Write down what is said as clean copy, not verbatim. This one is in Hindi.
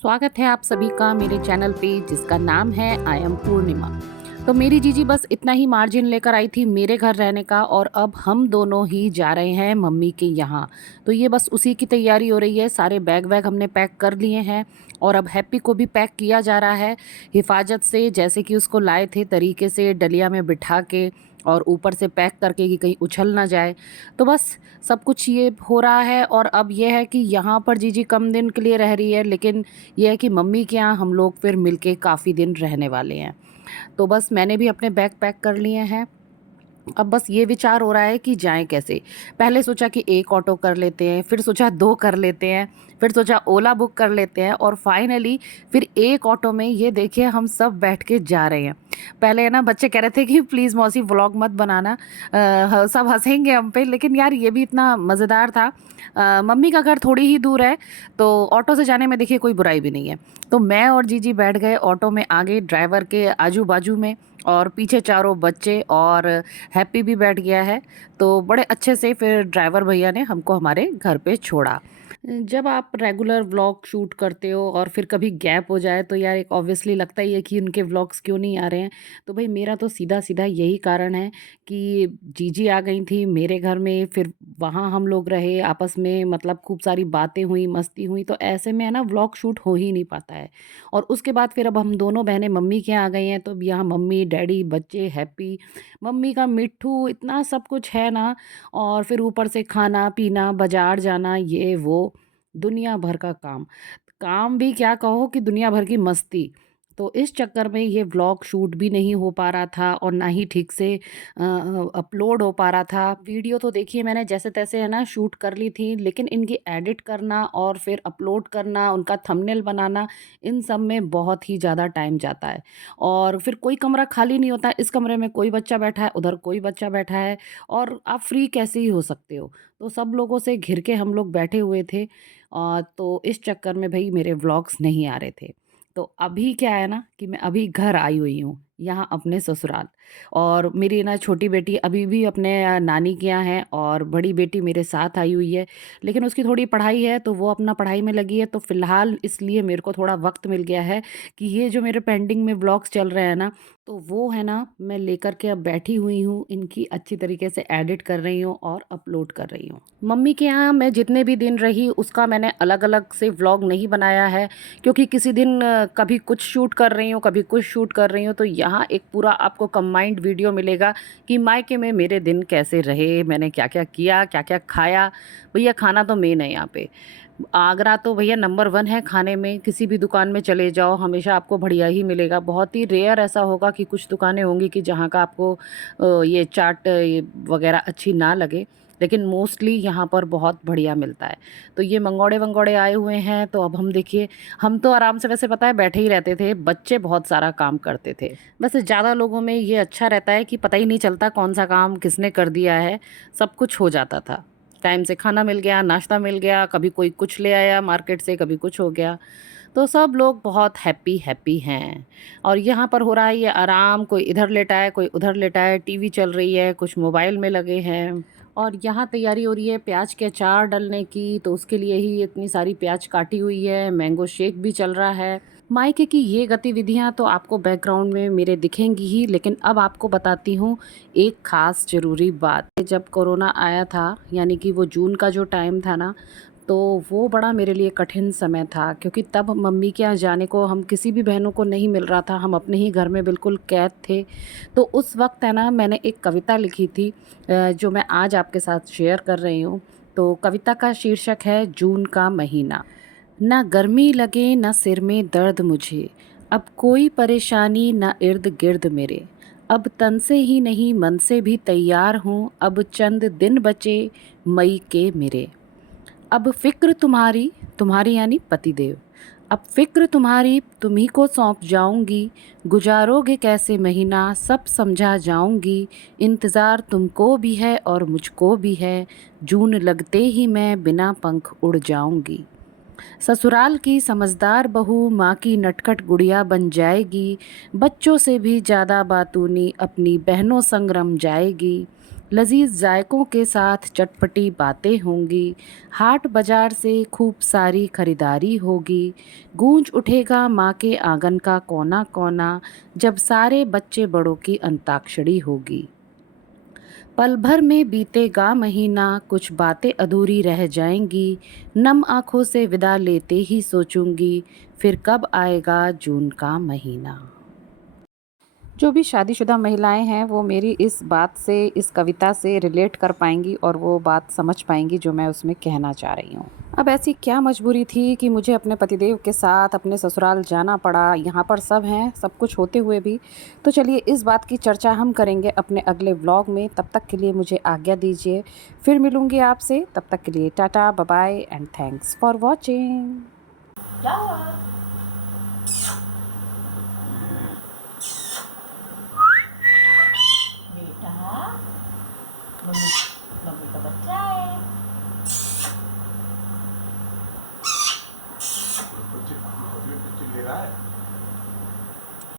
स्वागत है आप सभी का मेरे चैनल पे जिसका नाम है आई एम पूर्णिमा। तो मेरी जीजी बस इतना ही मार्जिन लेकर आई थी मेरे घर रहने का और अब हम दोनों ही जा रहे हैं मम्मी के यहाँ। तो ये बस उसी की तैयारी हो रही है, सारे बैग वैग हमने पैक कर लिए हैं और अब हैप्पी को भी पैक किया जा रहा है हिफाजत से, जैसे कि उसको लाए थे तरीके से डलिया में बिठा के और ऊपर से पैक करके कि कहीं उछल ना जाए। तो बस सब कुछ ये हो रहा है और अब ये है कि यहाँ पर जीजी कम दिन के लिए रह रही है, लेकिन ये है कि मम्मी के यहाँ हम लोग फिर मिलके काफ़ी दिन रहने वाले हैं। तो बस मैंने भी अपने बैग पैक कर लिए हैं। अब बस ये विचार हो रहा है कि जाएँ कैसे? पहले सोचा कि 1 ऑटो कर लेते हैं, फिर सोचा 2 कर लेते हैं, फिर सोचा ओला बुक कर लेते हैं और फाइनली फिर 1 ऑटो में ये देखिए हम सब बैठ के जा रहे हैं। पहले है ना बच्चे कह रहे थे कि प्लीज़ मौसी व्लॉग मत बनाना, सब हँसेंगे हम पे, लेकिन यार ये भी इतना मज़ेदार था। मम्मी का घर थोड़ी ही दूर है, तो ऑटो से जाने में देखिए कोई बुराई भी नहीं है। तो मैं और जीजी बैठ गए ऑटो में आगे ड्राइवर के आजू-बाजू में और पीछे चारों बच्चे और हैप्पी भी बैठ गया है। तो बड़े अच्छे से फिर ड्राइवर भैया ने हमको हमारे घर पे छोड़ा। जब आप रेगुलर व्लॉग शूट करते हो और फिर कभी गैप हो जाए तो यार एक ऑब्वियसली लगता ही है कि उनके व्लॉग्स क्यों नहीं आ रहे हैं। तो भाई मेरा तो सीधा-सीधा यही कारण है कि जीजी आ गई थी मेरे घर में, फिर वहाँ हम लोग रहे आपस में, मतलब खूब सारी बातें हुई, मस्ती हुई, तो ऐसे में है ना व्लॉग शूट हो ही नहीं पाता है। और उसके बाद फिर अब हम दोनों बहनें मम्मी के यहाँ आ गई हैं, तो अब यहाँ मम्मी, डैडी, बच्चे, हैप्पी, मम्मी का मिट्ठू, इतना सब कुछ है ना, और फिर ऊपर से खाना-पीना, बाज़ार जाना, ये वो, दुनिया भर का काम। काम भी क्या कहो कि दुनिया भर की मस्ती। तो इस चक्कर में ये व्लॉग शूट भी नहीं हो पा रहा था और ना ही ठीक से अपलोड हो पा रहा था। वीडियो तो देखिए मैंने जैसे-तैसे है ना शूट कर ली थी, लेकिन इनकी एडिट करना और फिर अपलोड करना, उनका थंबनेल बनाना, इन सब में बहुत ही ज़्यादा टाइम जाता है। और फिर कोई कमरा खाली नहीं होता, इस कमरे में कोई बच्चा बैठा है, उधर कोई बच्चा बैठा है और आप फ्री कैसे ही हो सकते हो? तो सब लोगों से घिर के हम लोग बैठे हुए थे। तो इस चक्कर में भई मेरे व्लॉग्स नहीं आ रहे थे। तो अभी क्या है ना कि मैं अभी घर आई हुई हूँ, यहाँ अपने ससुराल, और मेरी ना छोटी बेटी अभी भी अपने नानी के यहाँ है और बड़ी बेटी मेरे साथ आई हुई है। लेकिन उसकी थोड़ी पढ़ाई है तो वो अपना पढ़ाई में लगी है, तो फ़िलहाल इसलिए मेरे को थोड़ा वक़्त मिल गया है कि ये जो मेरे पेंडिंग में व्लॉग्स चल रहे हैं ना, तो वो है ना मैं लेकर के अब बैठी हुई हूँ, इनकी अच्छी तरीके से एडिट कर रही हूँ और अपलोड कर रही हूँ। मम्मी के यहाँ मैं जितने भी दिन रही उसका मैंने अलग-अलग से व्लॉग नहीं बनाया है, क्योंकि किसी दिन कभी कुछ शूट कर रही हूँ, कभी कुछ शूट कर रही हूँ, तो यहाँ एक पूरा आपको कंबाइंड वीडियो मिलेगा कि मायके में मेरे दिन कैसे रहे, मैंने क्या-क्या किया, क्या-क्या खाया। भैया खाना तो मेन है यहाँ पे। आगरा तो भैया नंबर 1 है खाने में, किसी भी दुकान में चले जाओ हमेशा आपको बढ़िया ही मिलेगा। बहुत ही रेयर ऐसा होगा कि कुछ दुकानें होंगी कि जहाँ का आपको ये चाट ये वग़ैरह अच्छी ना लगे, लेकिन मोस्टली यहाँ पर बहुत बढ़िया मिलता है। तो ये मंगोड़े-वंगोड़े आए हुए हैं, तो अब हम देखिए, हम तो आराम से वैसे पता है बैठे ही रहते थे, बच्चे बहुत सारा काम करते थे। वैसे ज़्यादा लोगों में ये अच्छा रहता है कि पता ही नहीं चलता कौन-सा काम किसने कर दिया है, सब कुछ हो जाता था। टाइम से खाना मिल गया, नाश्ता मिल गया, कभी कोई कुछ ले आया मार्केट से, कभी कुछ हो गया। तो सब लोग बहुत हैप्पी हैं। और यहाँ पर हो रहा है ये आराम, कोई इधर लेटा है, कोई उधर लेटा है, टीवी चल रही है, कुछ मोबाइल में लगे हैं। और यहाँ तैयारी हो रही है प्याज के अचार डालने की, तो उसके लिए ही इतनी सारी प्याज काटी हुई है, मैंगो शेक भी चल रहा है। मायके की ये गतिविधियाँ तो आपको बैकग्राउंड में मेरे दिखेंगी ही, लेकिन अब आपको बताती हूँ एक ख़ास ज़रूरी बात। जब कोरोना आया था, यानी कि वो जून का जो टाइम था ना, तो वो बड़ा मेरे लिए कठिन समय था, क्योंकि तब मम्मी के यहाँ जाने को हम किसी भी बहनों को नहीं मिल रहा था, हम अपने ही घर में बिल्कुल कैद थे। तो उस वक़्त है ना मैंने एक कविता लिखी थी, जो मैं आज आपके साथ शेयर कर रही हूँ। तो कविता का शीर्षक है जून का महीना। ना गर्मी लगे ना सिर में दर्द मुझे, अब कोई परेशानी ना इर्द गिर्द मेरे, अब तन से ही नहीं मन से भी तैयार हूँ, अब चंद दिन बचे मई के मेरे। अब फ़िक्र तुम्हारी, तुम्हारी यानी पतिदेव, अब फ़िक्र तुम्हारी तुम्ही को सौंप जाऊंगी, गुजारोगे कैसे महीना सब समझा जाऊंगी, इंतज़ार तुमको भी है और मुझको भी है, जून लगते ही मैं बिना पंख उड़ जाऊंगी। ससुराल की समझदार बहू माँ की नटखट गुड़िया बन जाएगी, बच्चों से भी ज़्यादा बातूनी अपनी बहनों संग रम जाएगी। लजीज जायकों के साथ चटपटी बातें होंगी। हाट बाजार से खूब सारी खरीदारी होगी। गूंज उठेगा माँ के आंगन का कोना कोना, जब सारे बच्चे बड़ों की अंताक्षरी होगी। पल भर में बीतेगा महीना, कुछ बातें अधूरी रह जाएंगी। नम आंखों से विदा लेते ही सोचूंगी, फिर कब आएगा जून का महीना। जो भी शादीशुदा महिलाएं हैं वो मेरी इस बात से, इस कविता से रिलेट कर पाएंगी और वो बात समझ पाएंगी जो मैं उसमें कहना चाह रही हूँ। अब ऐसी क्या मजबूरी थी कि मुझे अपने पतिदेव के साथ अपने ससुराल जाना पड़ा। यहाँ पर सब हैं, सब कुछ होते हुए भी। तो चलिए इस बात की चर्चा हम करेंगे अपने अगले व्लॉग में। तब तक के लिए मुझे आज्ञा दीजिए, फिर मिलूंगी आपसे। तब तक के लिए tata, bye bye and thanks for watching. क्या हुआ? बेटा, मम्मी मम्मी का बच्चा है। बच्चे ले रहा है।